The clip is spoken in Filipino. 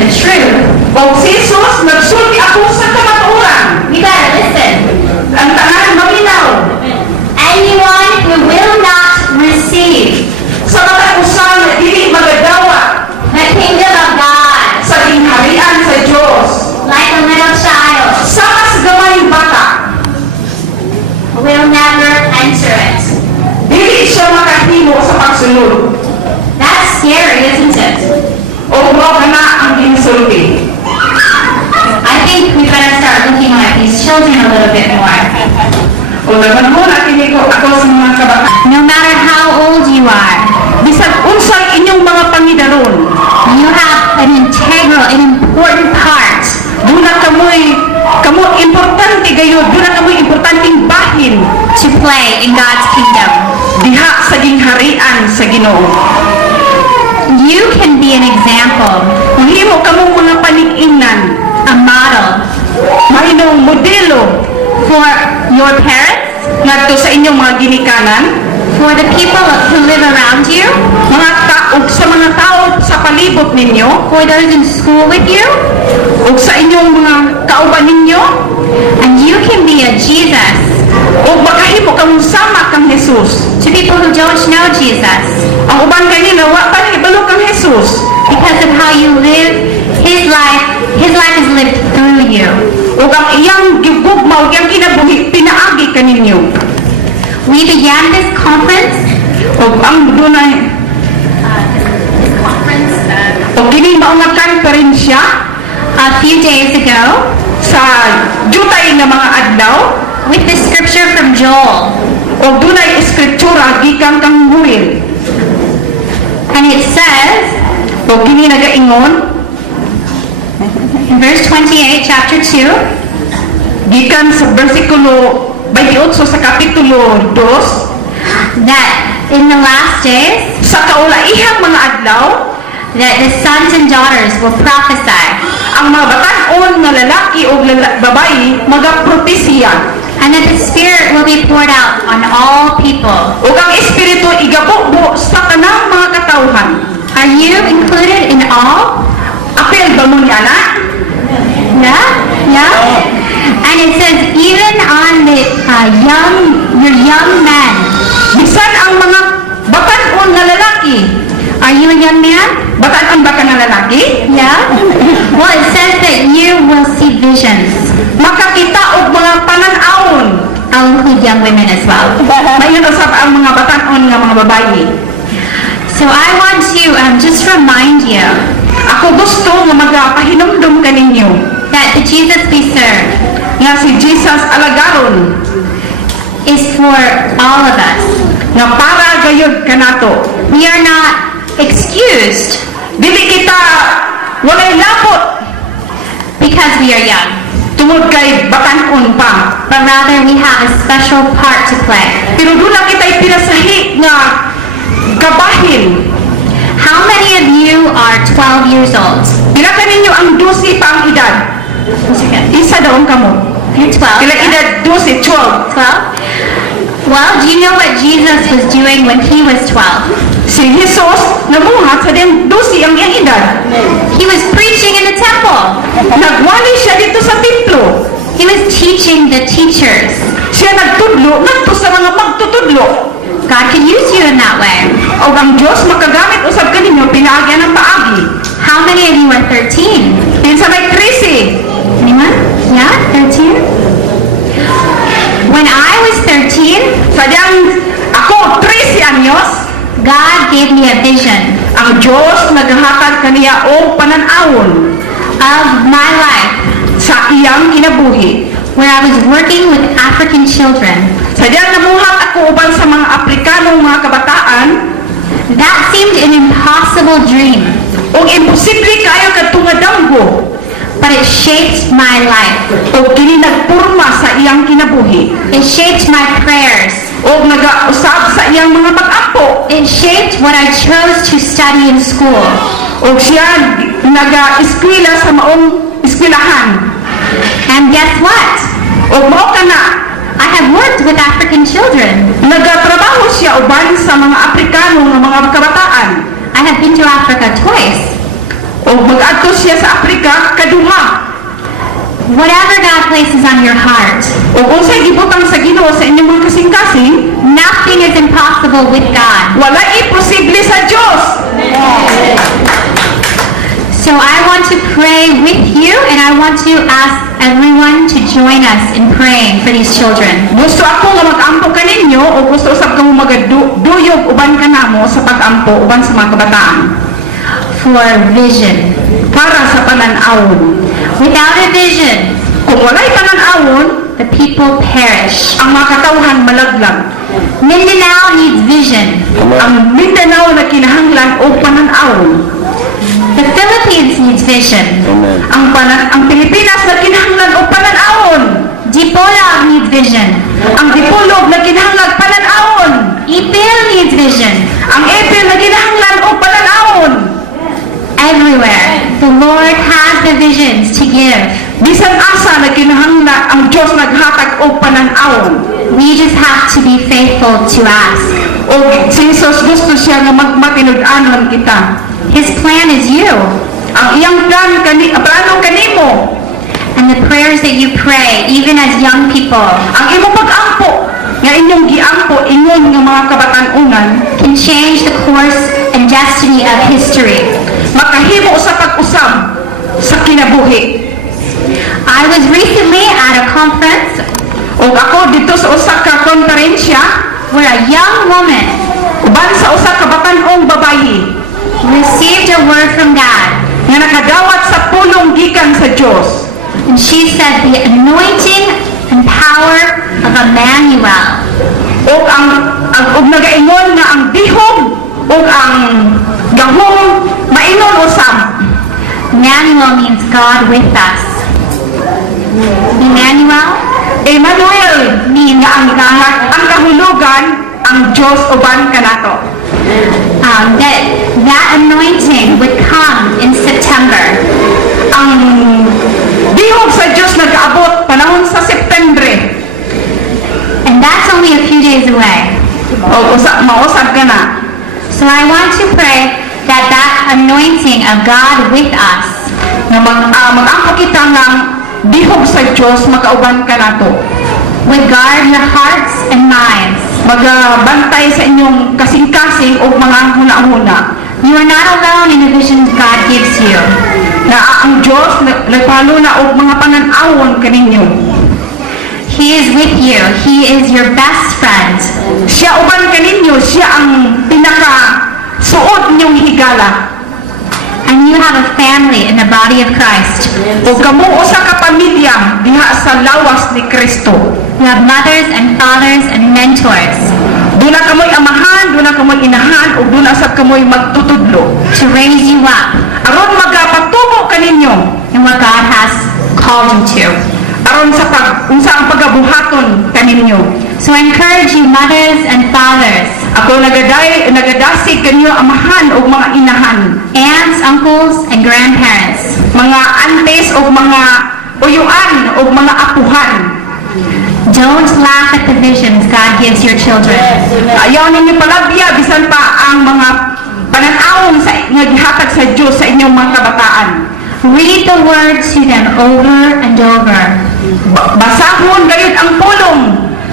the truth. O si Jesus, nagsulti ako sa kamatuoran. We better listen. Ang tanan maminaw. Anyone who will not receive Sa matag usan na dili magadawa the kingdom of God sa gingharian sa Diyos. like a little child Sama sa gamayng bata, will never enter it. dili siya makahimo sa pagsunod. That's scary, isn't it? O mao kana ang ginsulti. I think we better start looking at these children a little bit more. O naman natin ako sa mga kabataan. No matter how old you are, Bisag unsay inyong mga pangidaron, you have an integral, an important part duna kamo importante gayud, duna kamo importanteng bahin to play in God's kingdom. diha sa gingharian sa Ginoo. You can be an example, Kung himo kamo mga panig-ingnan, a model mahinong modelo for your parents, ngadto sa inyong mga ginikanan, for the people who live around you, mga taog sa mga tao sa palibot ninyo, for those in school with you, ug sa inyong mga kauban ninyo, and you can be a Jesus ug makahimo kang sama kang Jesus. to people who don't know Jesus Ang uban kanina wa pa nahibalo kang Jesus, because of how you live His life is lived through you. ug ang iyang gigugma ug iyang kinabuhi pinaagi kaninyo. We began this conference Ug ang dunay ug kini mao nga konferensya a few days ago sa jutay nga mga adlaw, with the scripture from Joel. ug dunay eskriptura gikan kang Joel. And it says Ug kini nagaingon in verse 28, chapter 2, gikan sa bersikulo 28 sa kapitulo 2, that in the last days sa kaulaihang mga adlaw, that the sons and daughters will prophesy, ang mga batan-on nga lalaki o babayi magapropesiya, and that the Spirit will be poured out on all people. ug ang espiritu igabubo sa tanang mga katawhan. Are you included in all? Apel ba mo ni ana? Yeah? Yeah? And it says, even on the your young men. Bisan ang mga batan-on nga lalaki, Are you a young man? batan-on ba ka nga lalaki? Yeah? Well, it says that you will see visions. Makakita og mga panan-awon. I'll include young women as well. Mayon usab ang mga batan-on nga mga babayi. So I want to just remind you Ako gusto nga magapahinumdum kaninyo that the Jesus we serve nga si Jesus alagaron is for all of us. nga para gayud kanato. We are not excused Dili kita walay lapot because we are young, tungod kay batan-on pa. but rather we have a special part to play. Pero dula kita'y pinasahi nga kabahin. How many of you are 12 years old? Pila ka ninyo ang 12 pa ang edad? Isa daw ang kamo. You're 12. Pila yeah? edad 12, 12. 12? Well, do you know what Jesus was doing when he was 12? Si Jesus namuhat sa din 12 ang iyang edad. He was preaching in the temple. Nagwali siya dito sa templo. He was teaching the teachers. Siya nagtudlo ngadto sa mga magtutudlo. God can use you in that way. O ang Diyos makagamit usab kaninyo pinaagyan ng paagi. How many of you are 13? Pinsa may 13. Anyone? Yeah, 13? When I was 13, Sadyang ako 13 anyos, God gave me a vision ang Diyos naghatag kaniya og panan-awon of my life sa iyang kinabuhi. where I was working with African children. Sadyang namuhat ako uban sa mga Afrikanong mga kabataan, That seemed an impossible dream, o imposible kayo kadtungadanggo, but it shaped my life. o kini nagpurma sa iyang kinabuhi, It shaped my prayers. o nagausab sa iyang mga pag-ampo, It shaped what I chose to study in school. o siya naga-eskwela sa maong eskwelahan. And guess what? O mao kana, I have worked with African children. nagatrabaho siya uban sa mga Afrikano nga mga kabataan. I have been to Africa twice. O nakaadto siya sa Africa kaduha. Whatever God places on your heart, O unsay gibutang sa Ginoo sa inyong mga kasing-kasing, nothing is impossible with God. wala imposible sa Dios. So I want to pray with you, and I want to ask everyone to join us in praying for these children. Gusto ako nga mag-ampo kaninyo o gusto usab kamo magaduyog uban kanamo sa pag-ampo uban sa mga kabataan For vision. para sa panan-awon. Without a vision, Kung walay panan-awon, the people perish. ang mga katawhan malaglag. Mindanao needs vision. Ang Mindanao na kinahanglan og panan-awon. The Philippines needs vision. Ang Pilipinas na kinahanglan og panan-awon. Dipolog needs vision. Ang Dipolog na kinahanglan panan-awon. Ipil needs vision. Ang Epil na kinahanglan og panan-awon. Everywhere, the Lord has the visions to give. Bisan asa na kinahanglan ang Dios naghatag og panan-awon. We just have to be faithful to ask. O si Jesus gusto siya nga magmatinud-anon kita. His plan is you. Ang iyang plano kanimo, And the prayers that you pray, even as young people, ang imong pag-ampo nga inyong giampo ingon nga mga kabatan-unan, can change the course and destiny of history. makahimo sa pag-usab sa kinabuhi. I was recently at a conference O ako dito sa usa ka konferensya where a young woman uban sa usa ka batan-ong babayi received a word from God. nga nakadawat sa pulong gikan sa Dios. And she said, the anointing and power of Emmanuel. Og og nagaingon nga ang dihom og ang gahom maingon usab. Emmanuel means God with us. Emmanuel Emmanuel mean nga ang kahulugan ang Dios uban kanato. that anointing would come in September. Ang dihom sa Dios nag-abot panahon sa Septembre. And that's only a few days away. O mausab ka na. So I want to pray that anointing of God with us Nga mag-ampo kita nga dihom sa Dios makauban kanato. would guard your hearts and minds. Magbantay sa inyong kasing-kasing o mga huna-huna. You are not alone in the visions God gives you. Na ang Diyos nagpalo na og mga panan-awon kaninyo. He is with you. He is your best friend. Siya uban kaninyo, siya ang pinaka-suod niyong higala. And you have a family in the body of Christ. O kamo usa ka pamilya diha sa lawas ni Kristo. You have mothers and fathers and mentors Duna kamoy amahan, duna kamoy inahan, o duna sab kamoy magtutudlo. to raise you up Aron magapatubo kaninyo, in what God has called you to. aron sa unsa ang pagabuhaton kaninyo. So I encourage you, mothers and fathers, Ako nagadasig kanyo amahan o mga inahan, aunts, uncles, and grandparents. mga aunties o mga uyuan o mga apuhan. Don't laugh at the visions God gives your children. Ayaw ninyo palabya bisan pa ang mga pananawon sa nga gihatag sa Dios sa inyong mga kabataan. Read the word to them over and over. Basahon gayud ang pulong